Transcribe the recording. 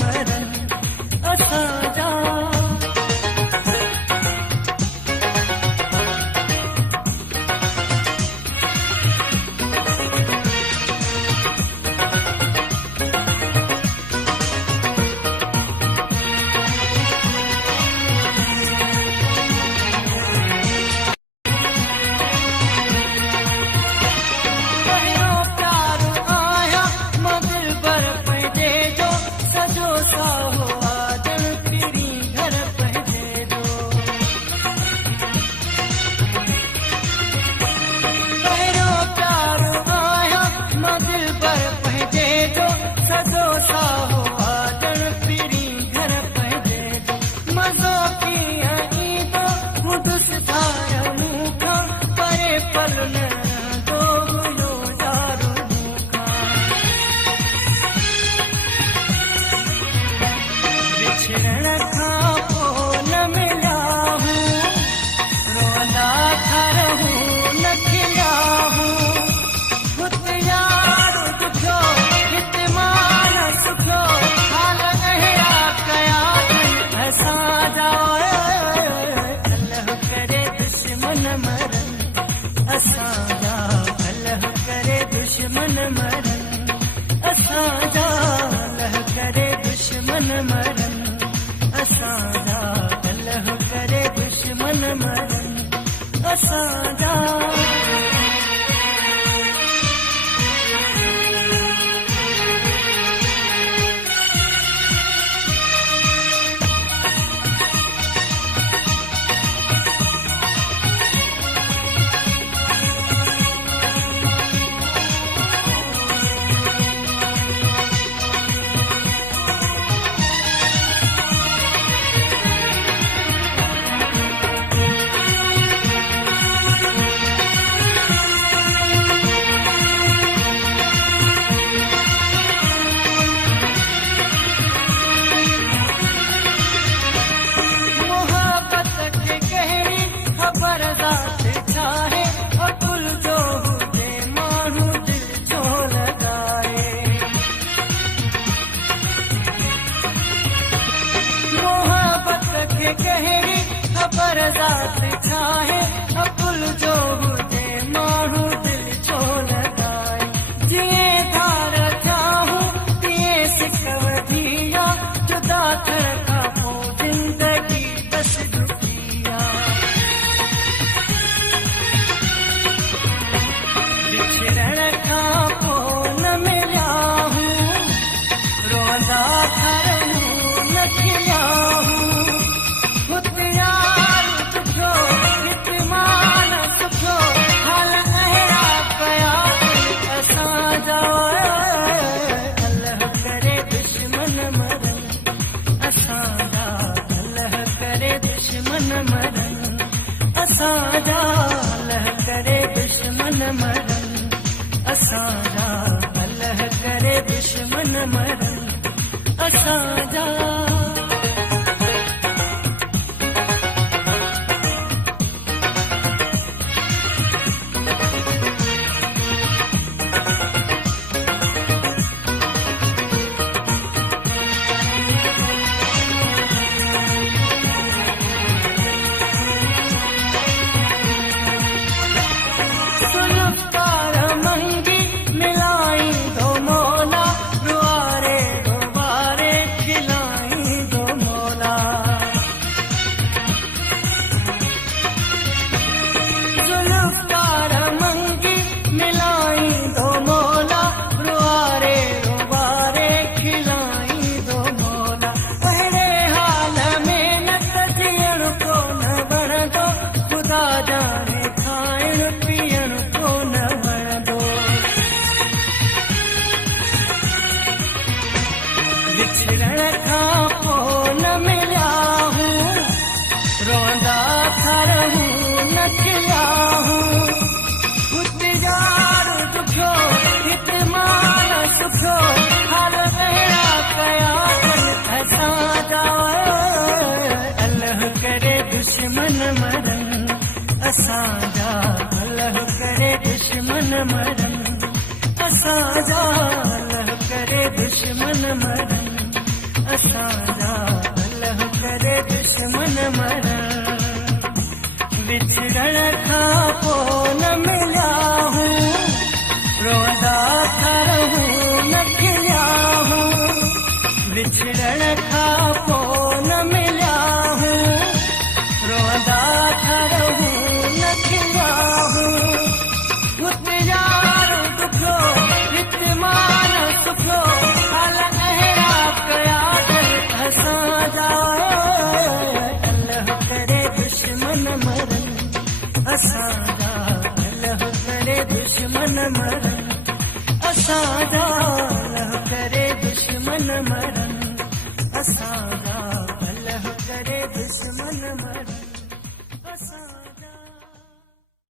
मरन असांजा। दुश्मन मरन असांजा अल्लाह करे दुश्मन मरन असांजा अल्लाह करे दुश्मन मरन असांजा। खबर ज़ात छाहे अकुल जो हुजे माण्हू दिल छो लॻाए। जीअं धार चाहूं तीअं सिक वधी आ जुदा थियण खां पोइ ज़िंदगी बस ॾुखी आ। विछड़ण खां पोइ न मिलिया हूं रोंदा थरूं न खिलिया हूं असांजा अल्लाह करे दुश्मन मरन असांजा अल्लाह करे दुश्मन मरन असांजा। विछड़ण खां पोइ न मिलिया हूं रोंदा थरूं न खिलिया हूं गुज़ारो दुखियो हिते मान सुखियो हाल अहिड़ा कया असांजा। अल्लाह करे दुश्मन मरन असांजा अल्लाह करे दुश्मन मरन असांजा अल्लाह करे दुश्मन मरन मरण विछड़ण खां पोइ न मिलिया हूं रोंदा था रहूं न खिलिया हूं विछड़ण खां पोइ न मिलिया हूं रोंदा था रहूं न खिलिया हूं हुते यारो दुखो हिते मान सुखो हाल अहिड़ा कया असांजा अल्लाह करे दुश्मन मरन असांजा अल्लाह करे दुश्मन मरन असांजा अल्लाह करे दुश्मन मरन असांजा अल्लाह करे दुश्मन मरन